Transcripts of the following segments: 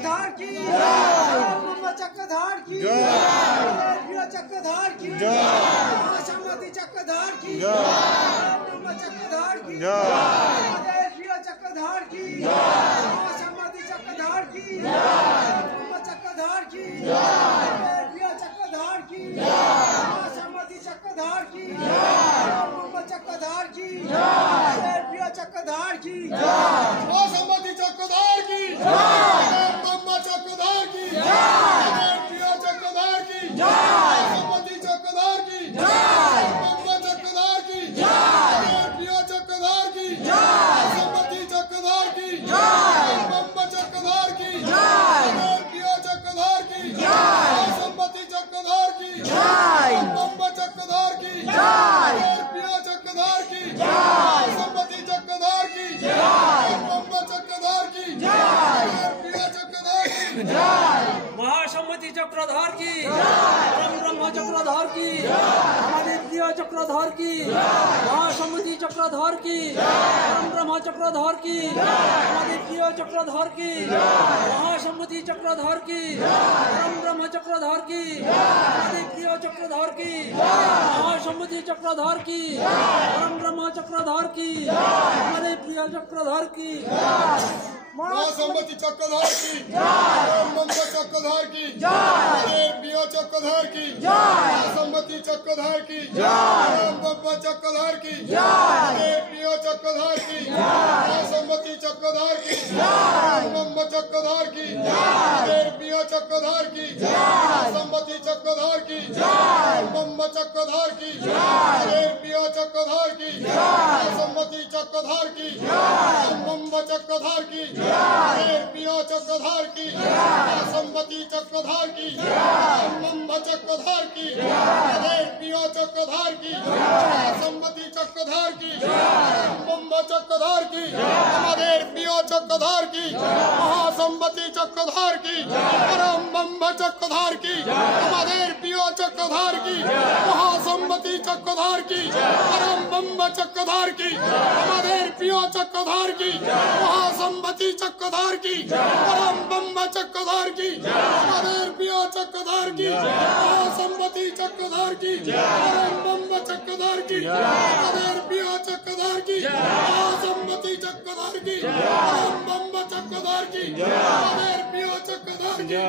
चक्रधार की चक्रधार की चक्रधार की महासम्मति चक्रधार की चक्रधार की चक्रधार की महासम्मति चक्रधार की चक्रधार की चक्रधार की महासम्मति चक्रधार की चक्रधार की चक्रधार की महासम्मति चक्रधार की चक्रधार की चक्रधार की महासम्मति चक्रधार की चक्रधार की चक्रधार की महासम्मति चक्रधार की चक्रधार की चक्रधार की महासम्मति चक्रधार की चक्रधार की चक्रधार की महासम्मति चक्रधार की चक्रधार की महासम्मति चक्रधार की परम ब्रह्म चक्रधार की हमारे प्रिय चक्रधार की महासम्मति चक्रधार की परम ब्रह्म चक्रधार की हमारे प्रिय चक्रधार की महासम्मति चक्रधार की परम ब्रह्म चक्रधार की हमारे प्रिय चक्रधार की महासम्मति चक्रधार की परम ब्रह्म चक्रधार की हमारे प्रिय चक्रधार की महासम्मति चक्रधार की चक्रधार की प्रिय चक्रधार की महासम्मति चक्रधार की चक्रधार की प्रिय चक्रधार की महासम्मति चक्रधार की चक्रधार की प्रिय चक्रधार की महासम्मति चक्रधार की चक्रधार की प्रिय चक्रधार की महासम्मति चक्रधार की चक्रधार की प्रिय चक्रधार की महासम्मति चक्रधार की चक्रधार की प्रिय चक्रधार की महासम्मति चक्रधार की चक्रधार की हमारे प्रिय चक्रधार की महासम्मति चक्रधार की परम ब्रह्म चक्रधार की हमारे प्रिय चक्रधार की महासम्मति चक्रधार की परम ब्रह्म चक्रधार की हमारे प्रिय चक्रधार की महासम्मति चक्रधार की परम ब्रह्म चक्रधार की हमारे प्रिय चक्रधार की महासम्मति चक्रधार की परम ब्रह्म चक्रधार की हमारे प्रिय चक्रधार की महासम्मति चक्रधार की परम ब्रह्म चक्रधार की हमारे प्रिय चक्रधार की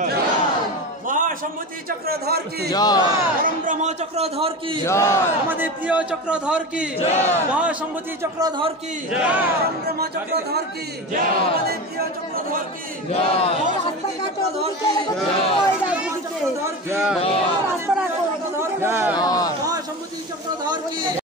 महासम्मति चक्रधार की परम ब्रह्म चक्रधार की हमारे प्रिय चक्रधार की महासम्मति चक्रधार की परम ब्रह्म चक्रधार की हमारे प्रिय चक्रधार की महासम्मति चक्रधार की महासम्मति चक्रधार की